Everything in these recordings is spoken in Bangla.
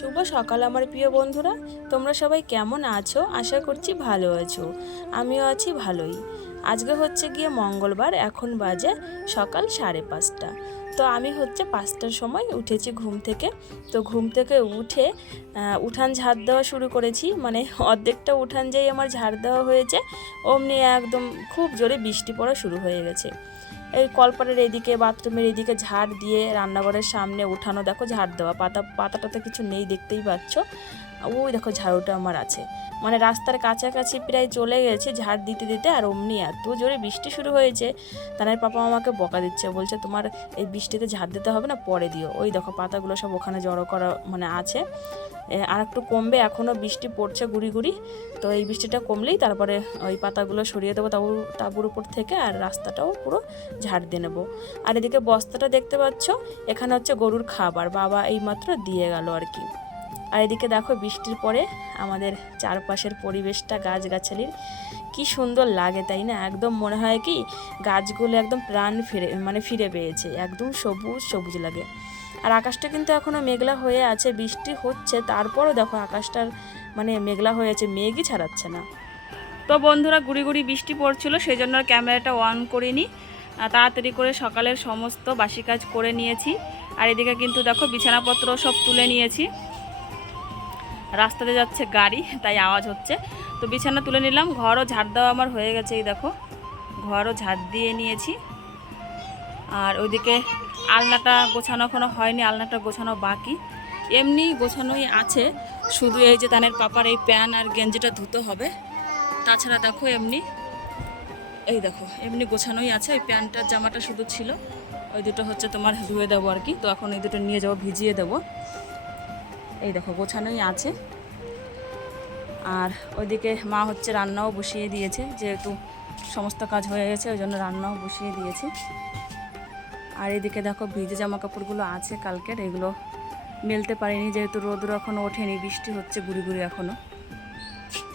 শুভ সকাল আমার প্রিয় বন্ধুরা। তোমরা সবাই কেমন আছো? আশা করছি ভালো আছো। আমিও আছি ভালোই। আজকে হচ্ছে গিয়ে মঙ্গলবার, এখন বাজে সকাল সাড়ে পাঁচটা। তো আমি হচ্ছে পাঁচটার সময় উঠেছি ঘুম থেকে। তো ঘুম থেকে উঠে উঠান ঝাড় দেওয়া শুরু করেছি। মানে অর্ধেকটা উঠান যেই আমার ঝাড় দেওয়া হয়েছে, অমনি একদম খুব জোরে বৃষ্টি পড়া শুরু হয়ে গেছে। এই কলপারের এদিকে, বাথরুমের এদিকে ঝাড় দিয়ে রান্নাঘরের সামনে উঠানো, দেখো ঝাড় দেওয়া, পাতা পাতাটাতে কিছু নেই দেখতেই পাচ্ছ। ওই দেখো ঝাড়ুটা আমার আছে। মানে রাস্তার কাছাকাছি প্রায় চলে গেছে ঝাড় দিতে দিতে আর অমনি এত জোরে বৃষ্টি শুরু হয়েছে। তানের পাপা আমাকে বকা দিচ্ছে। বলছে, তোমার এই বৃষ্টিতে ঝাড় দিতে হবে না, পরে দিও। ওই দেখো পাতাগুলো সব ওখানে জড়ো করা মানে আছে। আর একটু কমবে এখনও বৃষ্টি পড়ছে গুড়ি গুড়ি। তো এই বৃষ্টিটা কমলেই তারপরে ওই পাতাগুলো সরিয়ে দেবো তাবুর তাবুর উপর থেকে আর রাস্তাটাও পুরো ঝাড় দিয়ে নেব। আর এদিকে বস্তাটা দেখতে পাচ্ছ? এখানে হচ্ছে গরুর খাবার। বাবা এইমাত্র দিয়ে গেল আর কি। আর এদিকে দেখো বৃষ্টির পরে আমাদের চারপাশের পরিবেশটা গাছগাছালির কি সুন্দর লাগে, তাই না? একদম মনে হয় কি গাছগুলো একদম প্রাণ ফিরে মানে ফিরে পেয়েছে, একদম সবুজ সবুজ লাগে। আর আকাশটা কিন্তু এখনও মেঘলা হয়ে আছে, বৃষ্টি হচ্ছে, তারপরও দেখো আকাশটার মানে মেঘলা হয়ে আছে, মেঘই ছাড়াচ্ছে না। তো বন্ধুরা গুড়ি গুড়ি বৃষ্টি পড়ছিল সেই জন্য ক্যামেরাটা অন করিনি। তাড়াতাড়ি করে সকালের সমস্ত বাসি কাজ করে নিয়েছি। আর এদিকে কিন্তু দেখো বিছানাপত্র সব তুলে নিয়েছি। রাস্তাতে যাচ্ছে গাড়ি, তাই আওয়াজ হচ্ছে। তো বিছানা তুলে নিলাম, ঘরও ঝাড় দেওয়া আমার হয়ে গেছে, এই দেখো। ঘরও ঝাড় দিয়ে নিয়েছি। আর ওইদিকে আলনাটা গোছানো এখনও হয়নি, আলনাটা গোছানো বাকি। এমনি গোছানোই আছে, শুধু এই যে তানের পাপার এই প্যান আর গেঞ্জিটা ধুতে হবে। তাছাড়া দেখো এমনি, এই দেখো, এমনি গোছানোই আছে, ওই প্যান্টার জামাটা শুধু ছিল। ওই দুটো হচ্ছে তোমার ধুয়ে দেবো আর কি। তো এখন এই দুটো নিয়ে যাব, ভিজিয়ে দেবো। এই দেখো, গোছানোই আছে। আর ওইদিকে মা হচ্ছে রান্নাও বসিয়ে দিয়েছে, যেহেতু সমস্ত কাজ হয়ে গেছে, ওই জন্য রান্নাও বসিয়ে দিয়েছে। আর এদিকে দেখো, ভিজে জামা কাপড়গুলো আছে কালকের, এগুলো মেলতে পারিনি, যেহেতু রোদ্র এখনও ওঠেনি, বৃষ্টি হচ্ছে গুড়ি গুড়ি এখনও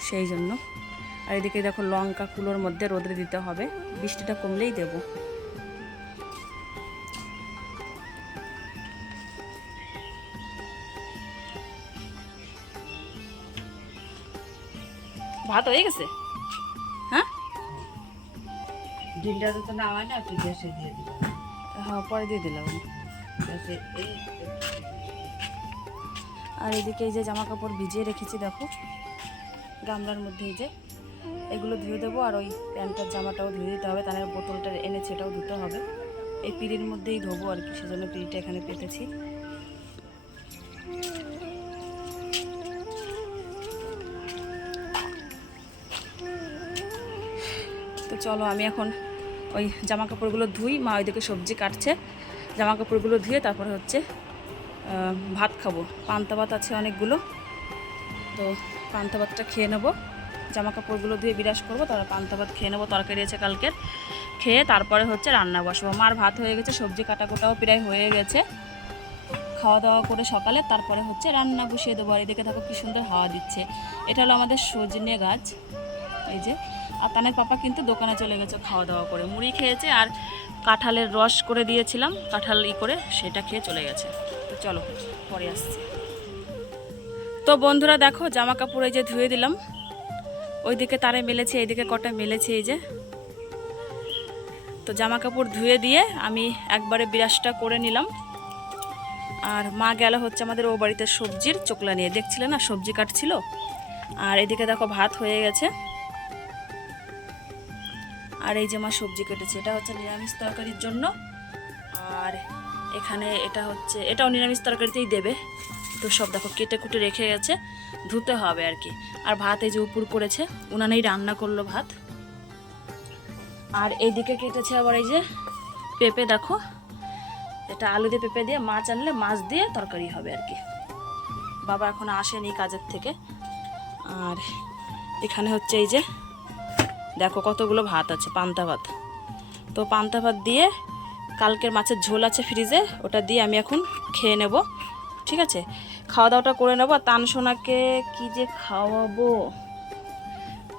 সেই জন্য। আর এদিকে দেখো, লঙ্কা কুলোর মধ্যে রোদরে দিতে হবে, বৃষ্টিটা কমলেই দেবো। ভাত হয়ে গেছে? হ্যাঁ? ডিমটা তো না গ্যাসে দিয়ে দিলাম হ্যাঁ পরে দিয়ে দিলাম গ্যাসে এই আর এদিকে এই যে জামা কাপড় ভিজিয়ে রেখেছি দেখো। গামলার মধ্যে এই যে। এগুলো ধুয়ে দেবো আর ওই প্যান্টার জামাটাও ধুয়ে দিতে হবে তার বোতলটা এনেছে এটাও ধুতে হবে। এই পিড়ির মধ্যেই ধোবো আর কি সেজন্য পিড়িটা এখানে পেতেছি। তো চলো আমি এখন ওই জামা কাপড়গুলো ধুই। মা ওইদিকে সবজি কাটছে। জামা কাপড়গুলো ধুয়ে তারপরে হচ্ছে ভাত খাব। পান্তা ভাত আছে অনেকগুলো। তো পান্তা ভাতটা খেয়ে নেব। জামা কাপড়গুলো দিয়ে বিরাস করব, তারপর পান্তা ভাত খেয়ে নেব, তরকারি আছে কালকের। খেয়ে তারপরে হচ্ছে রান্না বসবো। মার ভাত হয়ে গেছে, সবজি কাটা কোটাও প্রায় হয়ে গেছে। খাওয়া দাওয়া করে সকালে, তারপরে হচ্ছে রান্না বসিয়ে দেবো। আর এদিকে দেখো কী সুন্দর হাওয়া দিচ্ছে। এটা হলো আমাদের সজনে গাছ। এই যে আর তানের পাপা কিন্তু দোকানে চলে গেছে খাওয়া দাওয়া করে। মুড়ি খেয়েছে আর কাঁঠালের রস করে দিয়েছিলাম, কাঁঠাল ই করে সেটা খেয়ে চলে গেছে। তো চলো, পরে আসছি। তো বন্ধুরা দেখো জামা কাপড় এই যে ধুয়ে দিলাম, ওইদিকে তারে মেলেছে, এইদিকে কটা মেলেছে এই যে। তো জামা কাপড় ধুয়ে দিয়ে আমি একবারে বিরাসটা করে নিলাম। আর মা গেল হচ্ছে আমাদের ও বাড়িতে সবজির চোকলা নিয়ে। দেখছিলে না, সবজি কাটছিল? আর এদিকে দেখো ভাত হয়ে গেছে। আর এই যে মা সবজি কেটেছে, এটা হচ্ছে নিরামিষ তরকারির জন্য। আর এখানে এটা হচ্ছে, এটাও নিরামিষ তরকারিতেই দেবে। তো সব দেখো কেটে কুটে রেখে গেছে, ধুতে হবে আর কি। আর ভাত এই যে উপর করেছে, উনানেই রান্না করল ভাত। আর এইদিকে কেটেছে আবার এই যে পেঁপে, দেখো। এটা আলু দিয়ে পেঁপে দিয়ে মাছ আনলে মাছ দিয়ে তরকারি হবে আর কি। বাবা এখন আসেনি কাজের থেকে। আর এখানে হচ্ছে এই যে দেখো কতগুলো ভাত আছে, পান্তা ভাত। তো পান্তা ভাত দিয়ে কালকের মাছের ঝোল আছে ফ্রিজে, ওটা দিয়ে আমি এখন খেয়ে নেব, ঠিক আছে? খাওয়া দাওয়াটা করে নেব, আর তানসোনাকে কী যে খাওয়াবো?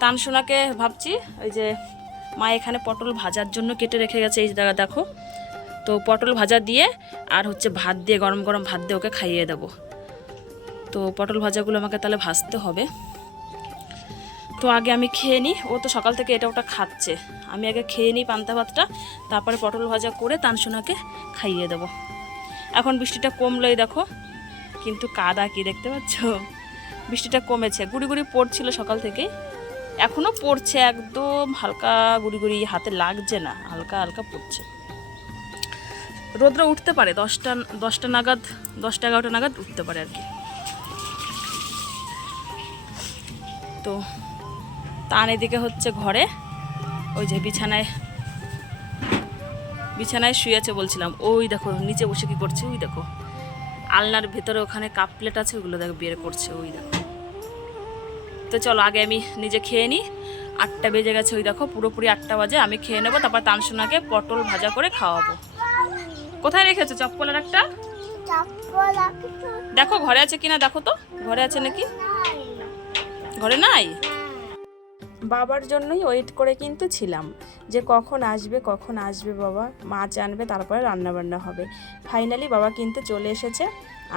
তানসোনাকে ভাবছি, ওই যে মা এখানে পটল ভাজার জন্য কেটে রেখে গেছে, এই যে দেখা। তো পটল ভাজা দিয়ে, আর হচ্ছে ভাত দিয়ে, গরম গরম ভাত দিয়ে ওকে খাইয়ে দেবো। তো পটল ভাজাগুলো আমাকে তাহলে ভাজতে হবে। তো আগে আমি খেয়ে নিই। ও তো সকাল থেকে এটা ওটা খাচ্ছে। আমি আগে খেয়ে নিই পান্তা ভাতটা, তারপরে পটল ভাজা করে তানসোনাকে খাইয়ে দেবো। এখন বৃষ্টিটা কমলোই দেখো, কিন্তু কাদা কি দেখতে পাচ্ছ? বৃষ্টিটা কমেছে, গুড়ি গুড়ি পড়ছিল সকাল থেকেই। এখনও পড়ছে, একদম হালকা গুড়ি গুড়ি, হাতে লাগছে না, হালকা হালকা পড়ছে। রোদ্র উঠতে পারে, দশটা দশটা নাগাদ, দশটা এগারোটা নাগাদ উঠতে পারে আর কি। তো তান এদিকে হচ্ছে ঘরে। ওই যে বিছানায় বিছানায় শুয়েছে বলছিলাম। ওই দেখো নিচে বসে কি করছে? ওই দেখো। আলনার ভেতরে ওখানে কাপ প্লেট আছে ওগুলো দেখো বের করছে ওই দেখো। তো চলো আগে আমি নিজে খেয়ে নিই। আটটা বেজে গেছে ওই দেখো পুরোপুরি আটটা বাজে। আমি খেয়ে নেব তারপর তানসোনাকে পটল ভাজা করে খাওয়াবো। কোথায় রেখেছো চপ্পলের একটা? দেখো ঘরে আছে কিনা? দেখো তো ঘরে আছে নাকি? ঘরে নাই? বাবার জন্যই ওয়েট করে কিন্তু ছিলাম। যে কখন আসবে কখন আসবে বাবা মাছ আনবে তারপরে রান্না বান্না হবে। ফাইনালি বাবা কিন্তু চলে এসেছে।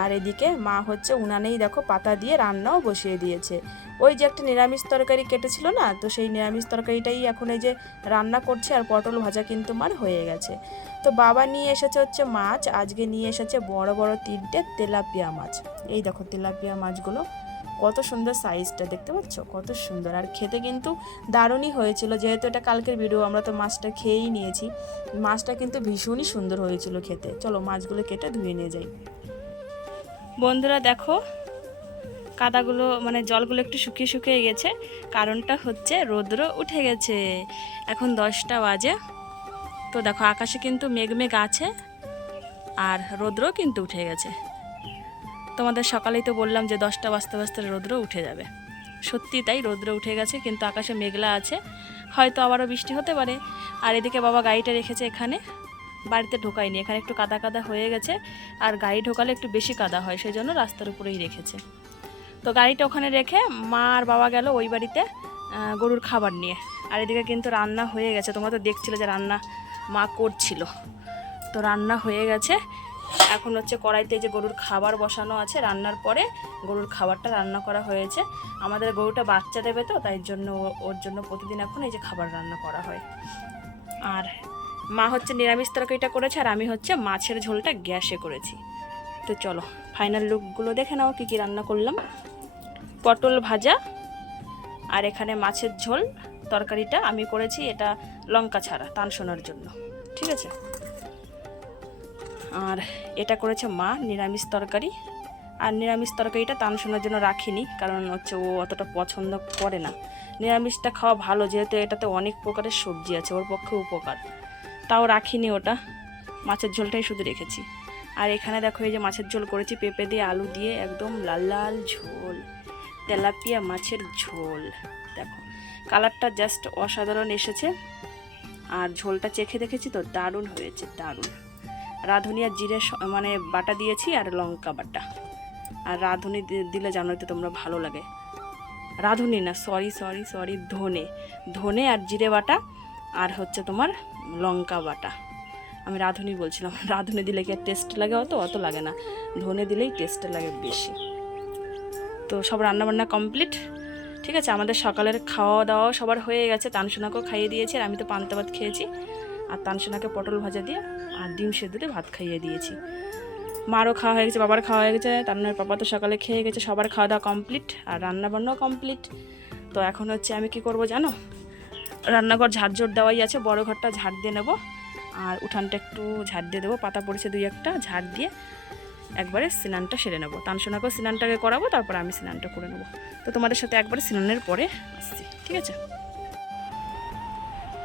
আর এদিকে মা হচ্ছে উনানেই দেখো পাতা দিয়ে রান্নাও বসিয়ে দিয়েছে। ওই যে একটা নিরামিষ তরকারি কেটেছিল না, তো সেই নিরামিষ তরকারিটাই এখন এই যে রান্না করছে আর পটল ভাজা কিন্তু মার হয়ে গেছে। তো বাবা নিয়ে এসেছে হচ্ছে মাছ, আজকে নিয়ে এসেছে বড় বড় তিনটে তেলাপিয়া মাছ। এই দেখো তেলাপিয়া মাছগুলো কত সুন্দর সাইজটা দেখতে পাচ্ছ? কত সুন্দর। আর খেতে কিন্তু দারুণই হয়েছিল। যেহেতু এটা কালকের ভিডিও আমরা তো মাছটা খেয়েই নিয়েছি। মাছটা কিন্তু ভীষণই সুন্দর হয়েছিল খেতে। চলো মাছগুলো কেটে ধুয়ে নিয়ে যাই। বন্ধুরা দেখো, কাদাগুলো মানে জলগুলো একটু শুকিয়ে শুকিয়ে গেছে। কারণটা হচ্ছে রৌদ্র উঠে গেছে। এখন দশটা বাজে। তো দেখো, আকাশে কিন্তু মেঘ মেঘ আছে। আর রৌদ্রও কিন্তু উঠে গেছে। তোমাদের সকালেই তো বললাম যে দশটা বাজতে বাজতে রৌদ্র উঠে যাবে। সত্যি তাই রৌদ্র উঠে গেছে, কিন্তু আকাশে মেঘলা আছে। হয়তো আবারও বৃষ্টি হতে পারে। আর এদিকে বাবা গাড়িটা রেখেছে এখানে। বাড়িতে ঢোকায়নি, এখানে একটু কাদা কাদা হয়ে গেছে। আর গাড়ি ঢোকালে একটু বেশি কাদা হয় সেই জন্য রাস্তার উপরেই রেখেছে। তো গাড়িটা ওখানে রেখে মা আর বাবা গেল ওই বাড়িতে গরুর খাবার নিয়ে। আর এদিকে কিন্তু রান্না হয়ে গেছে। তোমরা তো দেখছিলে যে রান্না মা করছিল। তো রান্না হয়ে গেছে। এখন হচ্ছে কড়াইতে যে গরুর খাবার বসানো আছে, রান্নার পরে গরুর খাবারটা রান্না করা হয়েছে। আমাদের গরুটা বাচ্চা দেবে তো, তাই জন্য ওর জন্য প্রতিদিন এখন এই যে খাবার রান্না করা হয়। আর মা হচ্ছে নিরামিষ তরকারিটা করেছে, আর আমি হচ্ছে মাছের ঝোলটা গ্যাসে করেছি। তো চলো ফাইনাল লুকগুলো দেখে নাও কী কী রান্না করলাম। পটল ভাজা, আর এখানে মাছের ঝোল, তরকারিটা আমি করেছি, এটা লঙ্কা ছাড়া টান শোনার জন্য। ঠিক আছে? আর এটা করেছে মা, নিরামিষ তরকারি। আর নিরামিষ তরকারিটা টান শোনার জন্য রাখিনি, কারণ হচ্ছে ও অতটা পছন্দ করে না। নিরামিষটা খাওয়া ভালো, যেহেতু এটাতে অনেক প্রকারের সবজি আছে, ওর পক্ষে উপকার। তাও রাখিনি ওটা। মাছের ঝোলটাই শুধু রেখেছি। আর এখানে দেখো, এই যে মাছের ঝোল করেছি, পেঁপে দিয়ে আলু দিয়ে একদম লাল লাল ঝোল। তেলাপিয়া মাছের ঝোল। দেখো, কালারটা জাস্ট অসাধারণ এসেছে। আর ঝোলটা চেখে দেখেছি তো, দারুণ হয়েছে, দারুণ। রাঁধুনি আর জিরে মানে বাটা দিয়েছি আর লঙ্কা বাটা। আর রাঁধুনি দিলে জানোই তো তোমরা ভালো লাগে। রাঁধুনি না সরি সরি সরি ধনে। ধনে আর জিরে বাটা আর হচ্ছে তোমার লঙ্কা বাটা। আমি রাঁধুনি বলছিলাম, রাঁধুনি দিলে কি আর টেস্ট লাগে অত? অত লাগে না। ধনে দিলেই টেস্ট লাগে বেশি। তো সব রান্নাবান্না কমপ্লিট ঠিক আছে, আমাদের সকালের খাওয়া দাওয়া সবার হয়ে গেছে। তানসোনাকেও খাইয়ে দিয়েছি আর আমি তো পান্তা ভাত খেয়েছি। আর তানসোনাকে পটল ভাজা দিয়ে আর ডিম সেদ্ধ দিয়ে ভাত খাইয়ে দিয়েছি। মারও খাওয়া হয়ে গেছে, বাবার খাওয়া হয়ে গেছে তার পাপা তো সকালে খেয়ে গেছে, সবার খাওয়া দাওয়া কমপ্লিট আর রান্না বান্নাও কমপ্লিট তো এখন হচ্ছে আমি কি করব জানো? রান্নাঘর ঝাড়ঝোড় দেওয়াই আছে, বড় ঘরটা ঝাড় দিয়ে নেব। আর উঠানটা একটু ঝাড় দিয়ে দেবো, পাতা পড়েছে দুই একটা, ঝাড় দিয়ে একবারে স্নানটা সেরে নেব। তানসোনাকেও স্নানটাকে করাবো, তারপর আমি স্নানটা করে নেব। তো তোমাদের সাথে একবারে স্নানের পরে আসছি, ঠিক আছে?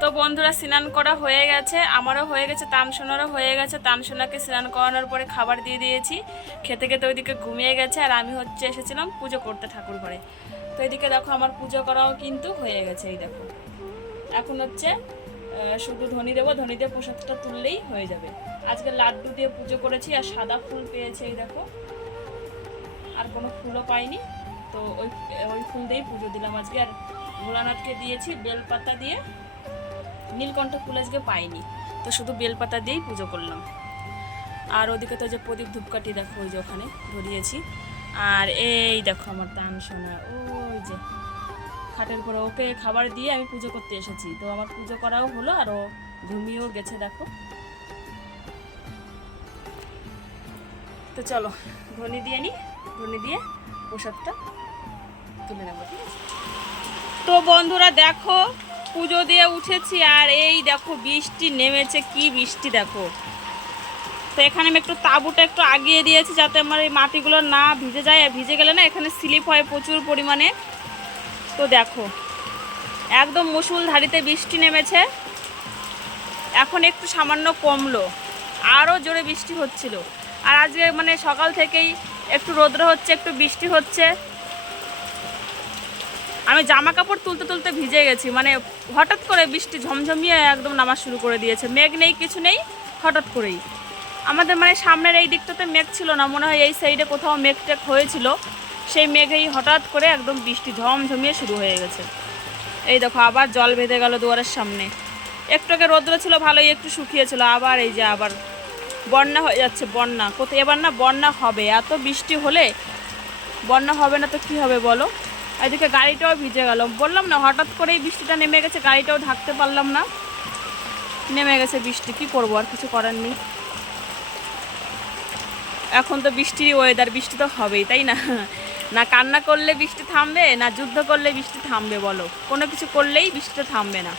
তো বন্ধুরা স্নান করা হয়ে গেছে, আমারও হয়ে গেছে তানসোনারও হয়ে গেছে। তানসোনাকে স্নান করানোর পরে খাবার দিয়ে দিয়েছি। খেতে খেতে ওইদিকে ঘুমিয়ে গেছে আর আমি হচ্ছে এসেছিলাম পুজো করতে ঠাকুর ঘরে। তো এদিকে দেখো আমার পুজো করাও কিন্তু হয়ে গেছে, এই দেখো। এখন হচ্ছে শুধু ধনি দেবো, ধনি দিয়ে প্রসাদটা তুললেই হয়ে যাবে। আজকে লাড্ডু দিয়ে পুজো করেছি আর সাদা ফুল পেয়েছে, এই দেখো। আর কোনো ফুলও পাইনি, তো ওই ওই ফুল দিয়েই পুজো দিলাম আজকে। আর ভোলানাথকে দিয়েছি বেলপাতা দিয়ে। নীলকণ্ঠ ফুল আজকে পাইনি। তো শুধু বেলপাতা দিয়েই পুজো করলাম। আর ওদিকে তো যে প্রদীপ ধূপকাঠি দেখো, ওই যে ওখানে ধরিয়েছি। আর এই দেখো আমার তান সোনা, ওই যে খাটের পরে ওকে খাবার দিয়ে আমি পুজো করতে এসেছি। তো আমার পুজো করাও হলো আর ও ঘুমিয়েও গেছে দেখো। তো চলো ঘনি দিয়ে নি ঘনি দিয়ে প্রসাদটা তুলে নেব, ঠিক আছে? তো বন্ধুরা দেখো পুজো দিয়ে উঠেছি আর এই দেখো বৃষ্টি নেমেছে, কি বৃষ্টি দেখো। তো এখানে আমি একটু তাঁবুটা একটু আগিয়ে দিয়েছি যাতে আমার এই মাটিগুলো না ভিজে যায়। আর ভিজে গেলে না এখানে স্লিপ হয় প্রচুর পরিমাণে। তো দেখো, একদম মুসুলধারিতে বৃষ্টি নেমেছে। এখন একটু সামান্য কমলো আরও জোরে বৃষ্টি হচ্ছিল। আর আজকে মানে সকাল থেকেই একটু রোদ্র হচ্ছে, একটু বৃষ্টি হচ্ছে। আমি জামা কাপড় তুলতে তুলতে ভিজে গেছি মানে হঠাৎ করে বৃষ্টি ঝমঝমিয়ে একদম নামা শুরু করে দিয়েছে। মেঘ নেই, কিছু নেই, হঠাৎ করেই। আমাদের মানে সামনের এই দিকটাতে মেঘ ছিল না, মনে হয় এই সাইডে কোথাও মেঘ টেক হয়েছিল। সেই মেঘেই হঠাৎ করে একদম বৃষ্টি ঝমঝমিয়ে শুরু হয়ে গেছে। এই দেখো, আবার জল বেঁধে গেল দুয়ারের সামনে। একটু আগে রৌদ্র ছিল, ভালোই একটু শুকিয়েছিল আবার এই যে আবার বন্যা হয়ে যাচ্ছে, বন্যা। কোথায়, এবার না বন্যা হবে, এত বৃষ্টি হলে বন্যা হবে না তো কি হবে বলো? এদিকে গাড়িটাও ভিজে গেল। বললাম না, হঠাৎ করেই বৃষ্টিটা নেমে গেছে, গাড়িটাও ঢাকতে পারলাম না। নেমে গেছে বৃষ্টি, কি করব, আর কিছু করার নেই। এখন তো বৃষ্টির ওয়েদার বৃষ্টি তো হবেই, তাই না? না কান্না করলে বৃষ্টি থামবে, না যুদ্ধ করলে বৃষ্টি থামবে, বলো। কোনো কিছু করলেই বৃষ্টিটা থামবে না।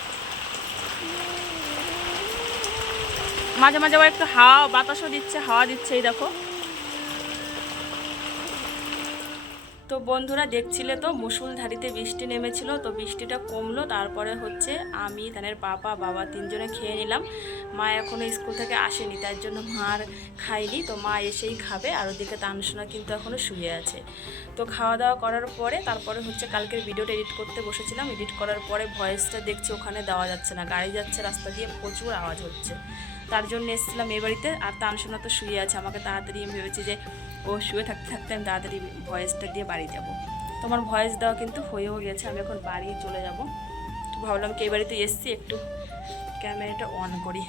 মাঝে মাঝে আবার একটু হাওয়া, বাতাসও দিচ্ছে, হাওয়া দিচ্ছে এই দেখো। তো বন্ধুরা দেখছিলে তো, মুসুলধারিতে বৃষ্টি নেমেছিল, তো বৃষ্টিটা কমলো, তারপরে হচ্ছে আমি, তানের পাপা, বাবা তিনজনে খেয়ে নিলাম। মা এখনও স্কুল থেকে আসেনি, তার জন্য মার খাইনি তো মা এসেই খাবে, আর ওদিকে তানসোনা কিন্তু এখনও শুয়ে আছে। তো খাওয়া দাওয়া করার পরে, তারপরে হচ্ছে কালকের ভিডিওটা এডিট করতে বসেছিলাম, এডিট করার পরে ভয়েসটা দেখছি ওখানে দেওয়া যাচ্ছে না, গাড়ি যাচ্ছে, রাস্তা দিয়ে প্রচুর আওয়াজ হচ্ছে। তার জন্য এসেছিলাম এ বাড়িতে। আর তানসোনা তো শুয়ে আছে। আমাকে তাড়াতাড়ি আমি ভেবেছি যে ও শুয়ে থাকতে থাকতে আমি তাড়াতাড়ি ভয়েসটা দিয়ে বাড়ি যাব। তোমার ভয়েস দেওয়া কিন্তু হয়েও গেছে। আমি এখন বাড়ি চলে যাব। তো ভাবলাম কি এই বাড়িতে এসছি। একটু ক্যামেরাটা অন করি।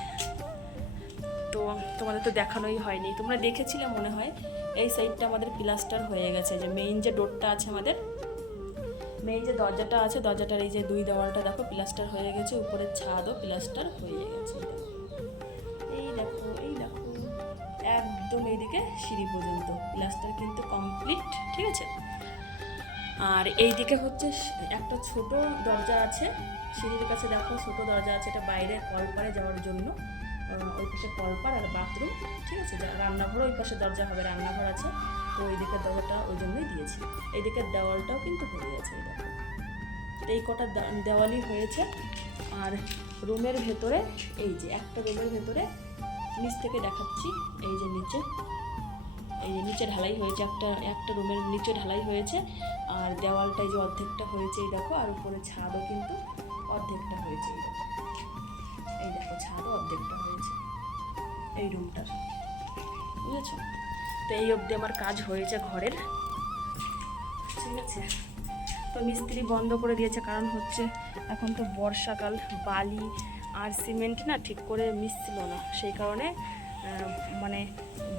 তো তোমাদের তো দেখানোই হয়নি। তোমরা দেখেছিলে মনে হয়, এই সাইডটা আমাদের প্লাস্টার হয়ে গেছে। যে মেইন যে ডোরটা আছে আমাদের মেইন যে দরজাটা আছে, দরজাটার এই যে দুই দেওয়ালটা দেখো, প্লাস্টার হয়ে গেছে। উপরের ছাদও প্লাস্টার হয়ে গেছে। একদম এইদিকে সিঁড়ি পর্যন্ত। প্লাস্টার কিন্তু কমপ্লিট ঠিক আছে? আর এইদিকে হচ্ছে একটা ছোট দরজা আছে। সিঁড়ির কাছে দেখো ছোট দরজা আছে, এটা বাইরে কলপারে যাওয়ার জন্য। ওই পাশে কলপার আর বাথরুম, ঠিক আছে? রান্নাঘর, ওই পাশে দরজা হবে, রান্নাঘর আছে। তো ওই দিকের দরজাটা ওই জন্যই দিয়েছি। এইদিকের দেওয়ালটাও কিন্তু হয়ে গেছে, এই এই কটা দেওয়ালই হয়েছে। আর রুমের ভেতরে, এই যে, একটা রুমের ভেতরে নিচ থেকে দেখাচ্ছি, এই যে নিচে। এই যে নিচে ঢালাই হয়েছে একটা একটা রুমের নিচে ঢালাই হয়েছে, আর দেওয়ালটাই যে অর্ধেকটা হয়েছে, এই দেখো, আর উপরে ছাদও কিন্তু অর্ধেকটা হয়েছে। এই দেখো এই দেখো, ছাদও অর্ধেকটা হয়েছে, এই রুমটার। বুঝেছ? তো এই অবধি আমার কাজ হয়েছে ঘরের। ঠিক আছে? তো মিস্ত্রি বন্ধ করে দিয়েছে, কারণ হচ্ছে এখন তো বর্ষাকাল, বালি আর সিমেন্ট না ঠিক করে মিশছিল না। সেই কারণে মানে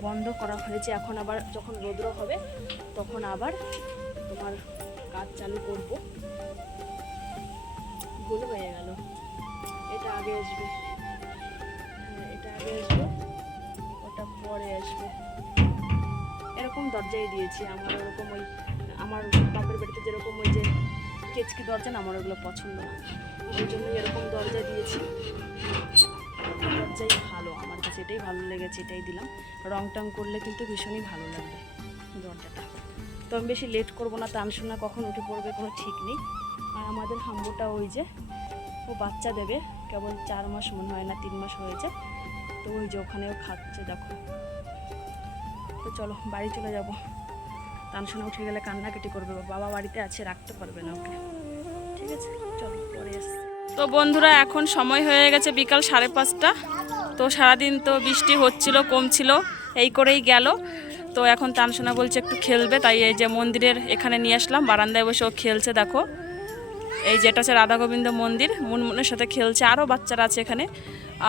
বন্ধ করা হয়েছে। এখন আবার যখন রৌদ্র হবে তখন আবার তোমার কাজ চালু করব। ভুল হয়ে গেল। এটা আগে আসবে। হ্যাঁ, এটা আগে আসবে। ওটা পরে আসবে। এরকম দরজাই দিয়েছি। আমার ওরকম ওই আমার বাপের বাড়িতে যেরকম ওই যে কেচকি দরজা না আমার ওগুলো পছন্দ না। ওই জন্য এরকম দরজা দিয়েছি। দরজাই ভালো, আমার কাছে এটাই ভালো লেগেছে, এটাই দিলাম। রং টং করলে কিন্তু ভীষণই ভালো লাগবে দরজাটা। তো আমি বেশি লেট করব না তানশোনা কখন উঠে পড়বে কোনো ঠিক নেই। আর আমাদের হাম্বুটা ওই যে, ও বাচ্চা দেবে, কেবল চার মাস মনে হয় না, তিন মাস হয়েছে। তো ওই যে ওখানেও খাচ্ছে, দেখো। তো চলো, বাড়ি চলে যাব। তানসোনা উঠে গেলে কান্নাকাটি করবে, বাবা বাড়িতে আছে, রাখতে পারবে না ওকে। তো বন্ধুরা, এখন সময় হয়ে গেছে বিকাল সাড়ে পাঁচটা। তো সারাদিন তো বৃষ্টি হচ্ছিল, কমছিল, এই করেই গেল। তো এখন তানসোনা বলছে একটু খেলবে, তাই এই যে মন্দিরের এখানে নিয়ে আসলাম। বারান্দায় বসে ও খেলছে, দেখো। এই যেটা হচ্ছে রাধা গোবিন্দ মন্দির, মুনমুনের সাথে খেলছে আরও বাচ্চারা আছে এখানে।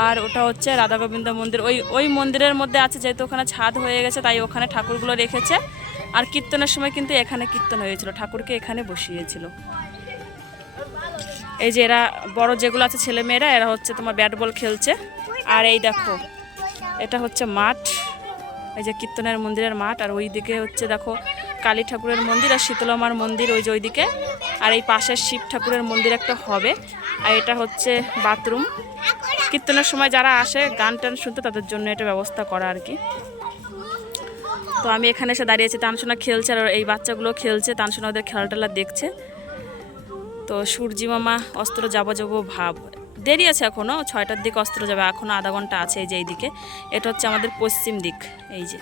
আর ওটা হচ্ছে রাধা গোবিন্দ মন্দির। ওই ওই মন্দিরের মধ্যে আছে, যেহেতু ওখানে ছাদ হয়ে গেছে, তাই ওখানে ঠাকুরগুলো রেখেছে। আর কীর্তনের সময় কিন্তু এখানে কীর্তন হয়েছিল, ঠাকুরকে এখানে বসিয়েছিল। এই যে এরা বড় যেগুলো আছে ছেলে মেয়েরা এরা হচ্ছে তোমার ব্যাট বল খেলছে। আর এই দেখো, এটা হচ্ছে মাঠ। এই যে কীর্তনের মন্দিরের মাঠ, আর ওই দিকে হচ্ছে দেখো কালী ঠাকুরের মন্দির আর শীতলমার মন্দির ওই যে ওইদিকে। আর এই পাশের শিব ঠাকুরের মন্দির একটা হবে, আর এটা হচ্ছে বাথরুম। কীর্তনের সময় যারা আসে, গান টান শুনতে, তাদের জন্য এটা ব্যবস্থা করা আর কি। তো আমি এখানে এসে দাঁড়িয়েছি তানসোনা খেলছে আর এই বাচ্চাগুলো খেলছে তানসোনা ওদের খেলা টেলা দেখছে। তো সূর্যি মামা অস্ত্র যাব যাব ভাব। দেরি আছে এখনও ছয়টার দিকে অস্ত্র যাবে এখনও আধা ঘণ্টা আছে এই যে এই দিকে এটা হচ্ছে আমাদের পশ্চিম দিক, এই যে।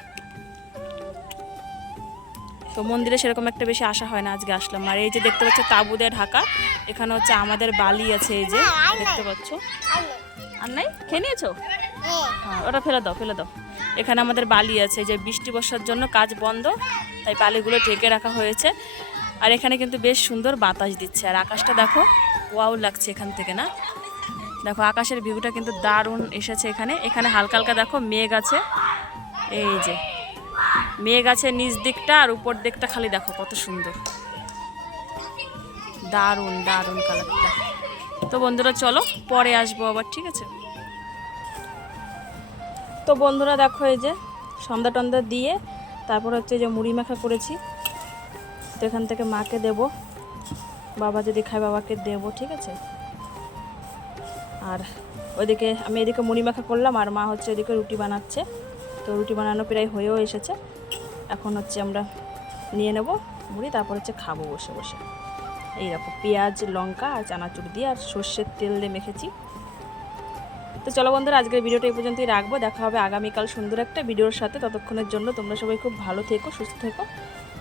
তো মন্দিরে সেরকম একটা বেশি আসা হয় না আজকে আসলাম। আর এই যে দেখতে পাচ্ছ তাবু দিয়ে ঢাকা, এখানে হচ্ছে আমাদের বালি আছে এই যে, দেখতে পাচ্ছ। আর নাই? খেয়ে নিয়েছো? হ্যাঁ ওটা ফেলে দাও ফেলে দাও। এখানে আমাদের বালি আছে যে বৃষ্টি বর্ষার জন্য কাজ বন্ধ, তাই বালিগুলো ঢেকে রাখা হয়েছে। আর এখানে কিন্তু বেশ সুন্দর বাতাস দিচ্ছে। আর আকাশটা দেখো, ওয়াও লাগছে এখান থেকে না? দেখো, আকাশের ভিউটা কিন্তু দারুণ এসেছে এখানে। এখানে হালকা হালকা দেখো, মেঘ আছে। এই যে, মেঘ আছে নিচ দিকটা আর উপর দিকটা খালি দেখো, কত সুন্দর। দারুণ দারুণ কালারটা তো বন্ধুরা, চলো, পরে আসব আবার, ঠিক আছে? তো বন্ধুরা, দেখো এই যে সন্ধ্যা টন্দা দিয়ে তারপর হচ্ছে যে মুড়ি মাখা করেছি। তো এখান থেকে মাকে দেব। বাবা যদি খায় বাবাকে দেব, ঠিক আছে? আর ওইদিকে আমি এদিকে মুড়ি মাখা করলাম, আর মা হচ্ছে ওইদিকে রুটি বানাচ্ছে। তো রুটি বানানো প্রায় হয়েও এসেছে। এখন হচ্ছে আমরা নিয়ে নেব মুড়ি, তারপর হচ্ছে খাব বসে বসে। এই দেখো, পেঁয়াজ, লঙ্কা, আর চানাচুর দিয়ে, আর সর্ষের তেল দিয়ে মেখেছি। তো চলো বন্ধুরা, আজকের ভিডিওটা এই পর্যন্তই রাখব। দেখা হবে আগামীকাল সুন্দর একটা ভিডিওর সাথে। ততক্ষণের জন্য তোমরা সবাই খুব ভালো থেকো, সুস্থ থেকো।